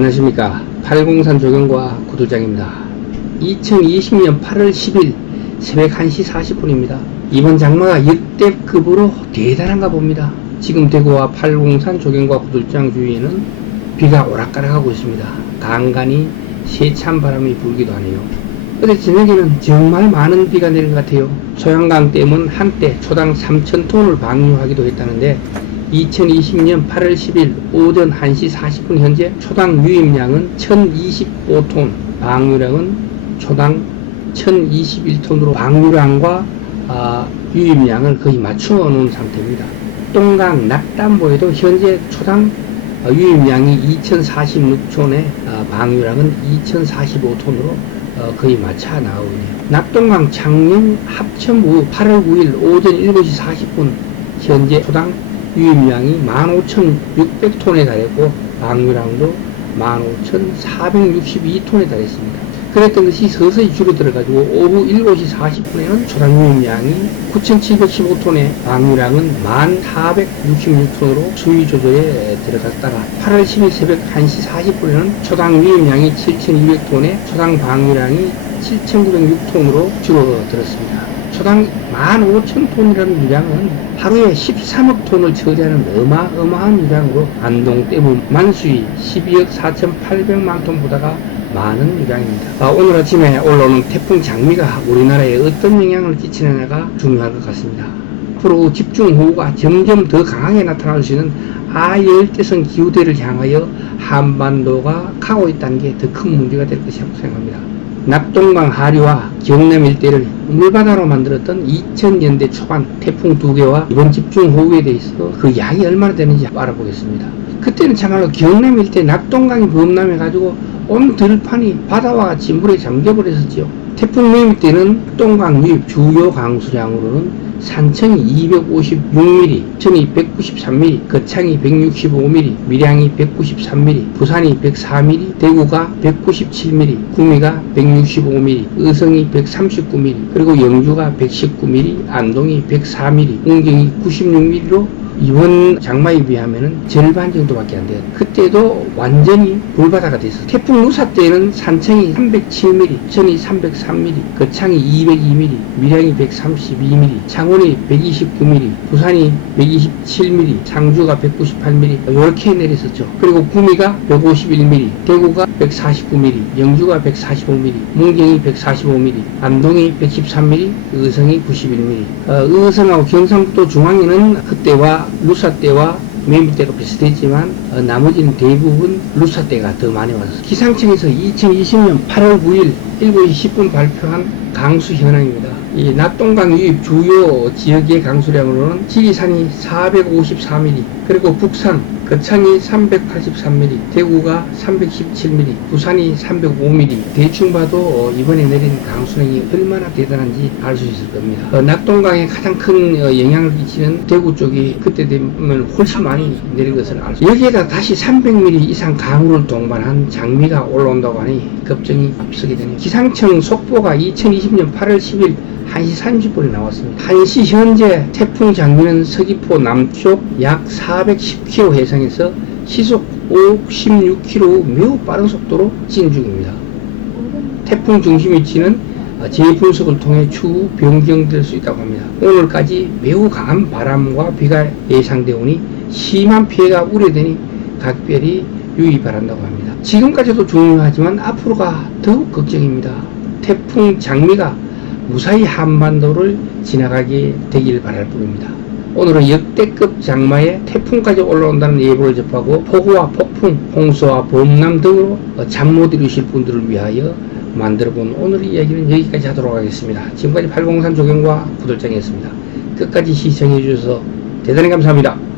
안녕하십니까. 803 조경과 구들장입니다. 2020년 8월 10일 새벽 1시 40분입니다. 이번 장마가 역대급으로 대단한가 봅니다. 지금 대구와 803 조경과 구들장 주위에는 비가 오락가락하고 있습니다. 간간히 세찬 바람이 불기도 하네요. 어제 저녁에는 정말 많은 비가 내린 것 같아요. 소양강 댐은 한때 초당 3,000톤을 방류하기도 했다는데 2020년 8월 10일 오전 1시 40분 현재 초당 유입량은 1,025톤, 방류량은 초당 1,021톤으로 방류량과 아, 유입량을 거의 맞추어 놓은 상태입니다. 동강 낙담보에도 현재 초당 어, 유입량이 2,046톤에 어, 방류량은 2,045톤으로 어, 거의 맞춰 나오네요. 낙동강 창녕 합천부 8월 9일 오전 7시 40분 현재 초당 유입량이 15,600톤에 달했고 방류량도 15,462톤에 달했습니다. 그랬던 것이 서서히 줄어들어가지고 오후 7시 40분에는 초당 유입량이 9,715톤에 방류량은 1,466톤으로 수위 조절에 들어갔다가 8월 10일 새벽 1시 40분에는 초당 유입량이 7,200톤에 초당 방류량이 7,906톤으로 줄어들었습니다. 초당 15,000톤이라는 유량은 하루에 13억 톤을 처리하는 어마어마한 유량으로 안동 댐은 만수위 12억 4,800만 톤보다가 많은 유량입니다. 아, 오늘 아침에 올라오는 태풍 장미가 우리나라에 어떤 영향을 끼치느냐가 중요할 것 같습니다. 앞으로 집중호우가 점점 더 강하게 나타날 수 있는 아열대성 기후대를 향하여 한반도가 가고 있다는 게 더 큰 문제가 될 것이라고 생각합니다. 낙동강 하류와 경남 일대를 물바다로 만들었던 2000년대 초반 태풍 두 개와 이번 집중호우에 대해서 그 양이 얼마나 되는지 알아보겠습니다. 그때는 참말로 경남 일대 낙동강이 범람해 가지고 온 들판이 바다와 같이 물에 잠겨버렸었죠. 태풍 매미 때는 동강 유입 주요 강수량으로는 산청이 256mm, 천이 193mm, 거창이 165mm, 밀양이 193mm, 부산이 104mm, 대구가 197mm, 구미가 165mm, 의성이 139mm, 그리고 영주가 119mm, 안동이 104mm, 운경이 96mm로 이번 장마에 비하면은 절반 정도밖에 안 돼요. 그때도 완전히 불바다가 됐어. 태풍 누사 때는 산청이 307mm, 천이 303mm, 거창이 202mm, 밀양이 132mm, 창원이 129mm, 부산이 127mm, 상주가 198mm 이렇게 내렸었죠. 그리고 구미가 151mm, 대구가 149mm, 영주가 145mm, 문경이 145mm, 안동이 113mm, 의성이 91mm. 어, 의성하고 경상북도 중앙에는 그때와 루사 때와 매미 때가 비슷했지만 어, 나머지는 대부분 루사 때가 더 많이 왔어요. 기상청에서 2020년 8월 9일 7시 10분 발표한 강수 현황입니다. 이 낙동강 유입 주요 지역의 강수량으로는 지리산이 454mm, 그리고 북산, 거창이 383mm, 대구가 317mm, 부산이 305mm. 대충 봐도 어, 이번에 내린 강수량이 얼마나 대단한지 알 수 있을 겁니다. 어, 낙동강에 가장 큰 어, 영향을 끼치는 대구 쪽이 그때 되면 훨씬 많이 내린 것을 알 수 있습니다. 여기에다 다시 300mm 이상 강우를 동반한 장미가 올라온다고 하니 걱정이 앞서게 되네요. 기상청 속보가 2020년 8월 10일 1시 30분에 나왔습니다. 1시 현재 태풍 장미는 서귀포 남쪽 약 410km 해상 에서 시속 56km 매우 빠른 속도로 진 중입니다. 태풍 중심 위치는 재분석을 통해 추후 변경될 수 있다고 합니다. 오늘까지 매우 강한 바람과 비가 예상되오니 심한 피해가 우려되니 각별히 유의 바란다고 합니다. 지금까지도 중요하지만 앞으로가 더욱 걱정입니다. 태풍 장미가 무사히 한반도를 지나가게 되길 바랄 뿐입니다. 오늘은 역대급 장마에 태풍까지 올라온다는 예보를 접하고 폭우와 폭풍, 홍수와 범람 등으로 잠 못 이루실 분들을 위하여 만들어본 오늘의 이야기는 여기까지 하도록 하겠습니다. 지금까지 803 조경과 구들장이었습니다. 끝까지 시청해 주셔서 대단히 감사합니다.